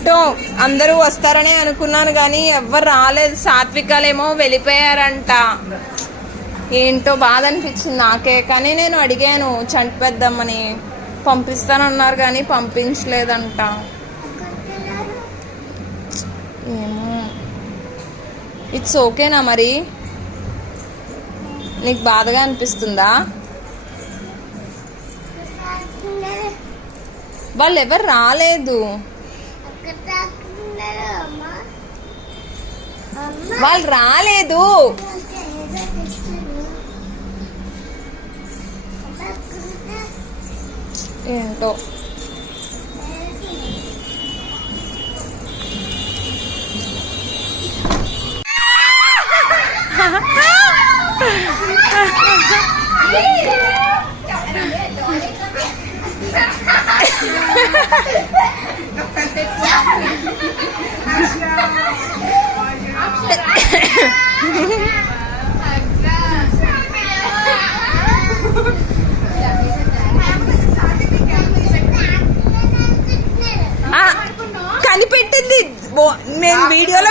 ఏంటో అందరూ వస్తారనే అనుకున్నాను కానీ ఎవ్వరు రాలేదు. సాత్వికాలేమో వెళ్ళిపోయారంట. ఏంటో బాధ అనిపించింది నాకే. కానీ నేను అడిగాను చంటి పెద్దమ్మని, పంపిస్తానన్నారు కానీ పంపించలేదంట. ఏమో. ఇట్స్ ఓకేనా మరి? నీకు బాధగా అనిపిస్తుందా? వాళ్ళు ఎవరు రాలేదు. వాళ్ళు రాలేదు. ఏంటో కనిపెట్టింది నేను వీడియోలో.